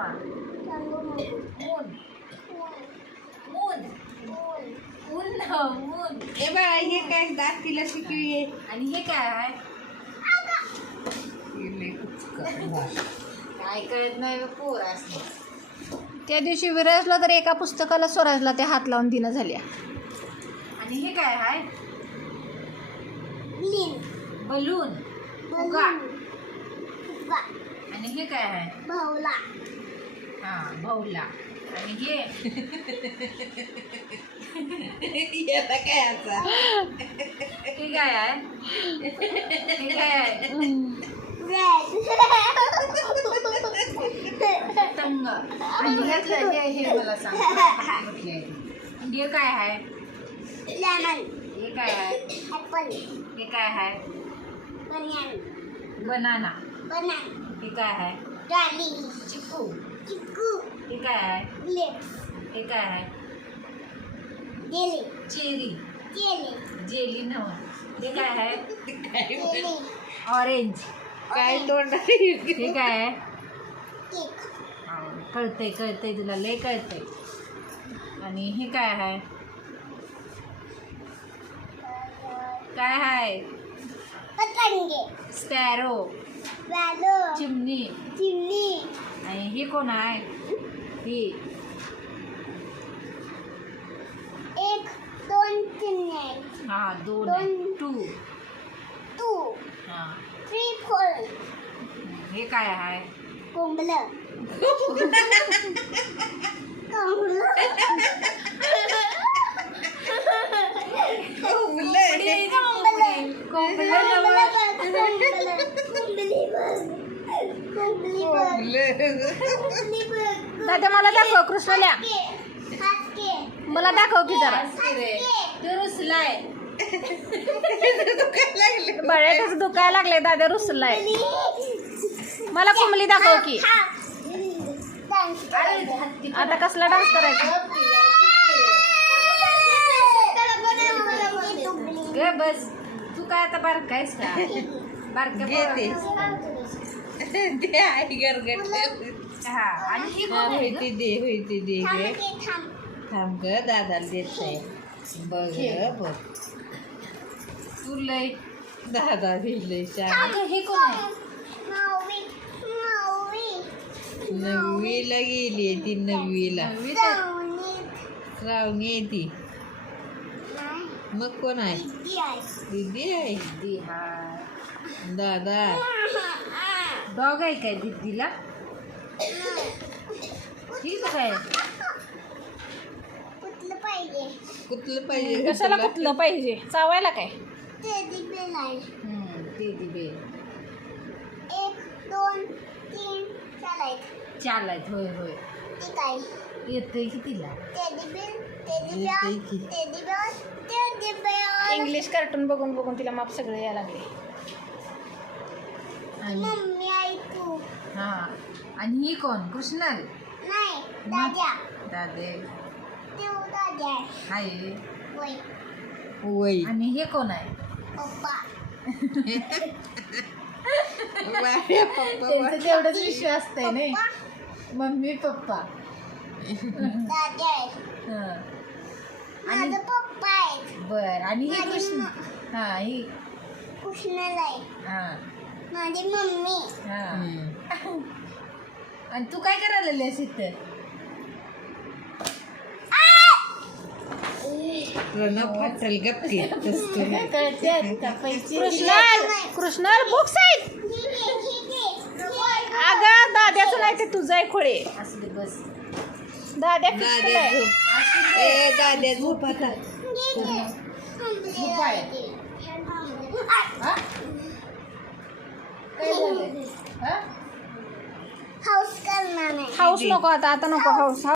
मामा moon moon moon ए बाळा हे काय दात तिला शिकवी आणि हे काय आहे काय कळत नाही पोर असं. त्या दिवशी विराजला तर एका पुस्तकाला स्वराजला ते हात लावून दिना झाल्या. आणि हे काय आहे बलून फुगा. आणि हे काय आहे भाऊला हा भाऊला. आणि हे याला काय आता हे काय आहे हे काय आहे तंग. आणि ह्यातलं हे मला सांग कुठली आहे ती? हे काय आहे लेमन हे काय आहे ऍपल हे काय आहे बनियन बनाना. बनान हे काय आहे डाली चिकू. चिकू हे काय आहे ग्रेप्स हे काय आहे जेली चेरी जेली जेली नव. हे काय आहे जेली ऑरेंज. काय तोंड हे काय आहे केक कळतंय कळतंय तुला लय कळतंय. आणि हे काय आहे काय आहे पतंगे स्पॅरो वालो चिमणी. चिमनी आणि हे कोण आहे ही 1 2 3 हा दोन दोन. टू. 2 हा 3 4 हे काय आहे कोंबलं कोंबलं दादा मला दाखव कृष्णाल्या मला दाखव की जरा बळ्यातच दुखायला लागले दादा रुसलाय. मला कोंबली दाखव की. आता कसला डान्स करायचा ग बस तू काय आता बारका आहेस का बारक्या ते आई गरगट हा. आणि हे कोण आहे ग? होती दे होती दे गे थांब ग दादाला देत आहे बघ ग बघ तू लय दादा दिले अगं हे कोण आहे नववीला गेली ती नववीला नववीत आहे. श्रावणी आहे ती मग कोण आहे दीदी आहे दीदी हा दादा डॉग आहे काय दीदीला ठीक आहे. कुठलं पाहिजे कशाला कुठलं पाहिजे चावायला काय दीदी बेल 1 2 3 चालायत होय होय येतंय की तिला. इंग्लिश कार्टून बघून बघून तिला माप सगळे यायला लागले. हा आणि ही कोण कृष्णल दादे हाय. वय आणि हे कोण आहे त्यांचं तेवढंच विश्वास असतंय नाही मम्मी पप्पा. हा. आणि बर आणि ही कृष्ण हा ही हा माझी मम्मी हा. आणि तू काय करायला लागलीस इथं प्रणव फाटल गप्पी कृष्णाल कृष्णाल बुक्स आहेत अगं दाद्याचं नाही ते तुझं आहे खोळे असले बस दाद्या दाद्या झोप ए दाद्या झोप आता झोपाय. हा? काय झालंय हा हाऊस करणार नाही हाऊस नको आता नको हाऊस